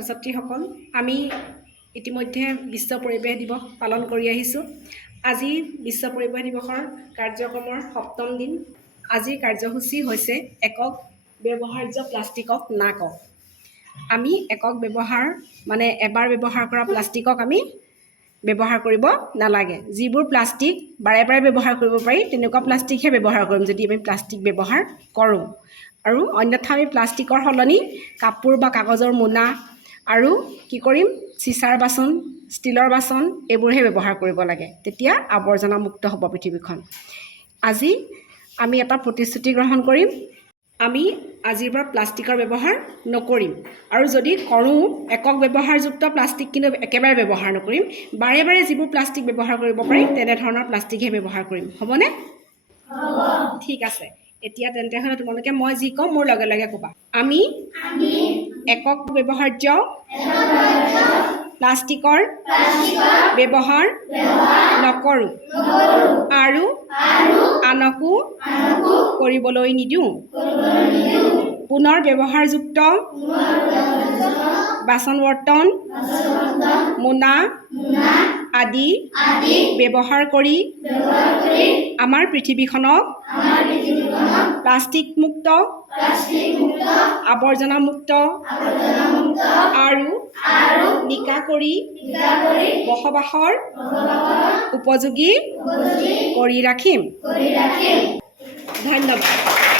ছাত্ৰ ছাত্ৰীসকল, আমি ইতিমধ্যে বিশ্ব পৰিৱেশ দিৱস পালন কৰি আহিছোঁ। আজি বিশ্ব পৰিৱেশ দিৱসৰ কাৰ্যক্ৰমৰ ৭ম দিন। আজিৰ কাৰ্যসূচী হৈছে একক ব্যৱহাৰ্য প্লাষ্টিকক না কওক। আমি একক ব্যৱহাৰ মানে এবাৰ ব্যৱহাৰ কৰা প্লাষ্টিকক আমি ব্যৱহাৰ কৰিব নালাগে। যিবোৰ প্লাষ্টিক বাৰে বাৰে ব্যৱহাৰ কৰিব পাৰি তেনেকুৱা প্লাষ্টিকহে ব্যৱহাৰ কৰিম যদি আমি প্লাষ্টিক ব্যৱহাৰ কৰোঁ। আৰু অন্যথা আমি প্লাষ্টিকৰ সলনি কাপোৰ বা কাগজৰ মোনা আৰু কি কৰিম, চিচাৰ বাচন, ষ্টীলৰ বাচন এইবোৰহে ব্যৱহাৰ কৰিব লাগে। তেতিয়া আৱৰ্জনামুক্ত হ'ব পৃথিৱীখন। আজি আমি এটা প্ৰতিশ্ৰুতি গ্ৰহণ কৰিম, আমি আজিৰ পৰা প্লাষ্টিকৰ ব্যৱহাৰ নকৰিম। আৰু যদি কৰোঁ, একক ব্যৱহাৰযুক্ত প্লাষ্টিক কিন্তু একেবাৰে ব্যৱহাৰ নকৰিম। বাৰে বাৰে যিবোৰ প্লাষ্টিক ব্যৱহাৰ কৰিব পাৰি তেনেধৰণৰ প্লাষ্টিকহে ব্যৱহাৰ কৰিম। হ'বনে? ঠিক আছে। এতিয়া তেন্তে হ'লে তোমালোকে মই যি কওঁ মোৰ লগে লগে ক'বা। আমি একক ব্যৱহাৰ্য প্লাষ্টিকৰ ব্যৱহাৰ নকৰোঁ আৰু আনকো কৰিবলৈ নিদিওঁ। পুনৰ ব্যৱহাৰযুক্ত বাচন বৰ্তন, মোনা আদি ব্যৱহাৰ কৰি আমাৰ পৃথিৱীখনক প্লাষ্টিকমুক্ত, আৱৰ্জনামুক্ত আৰু নিকা কৰি বসবাসৰ উপযোগী কৰি ৰাখিম। ধন্যবাদ।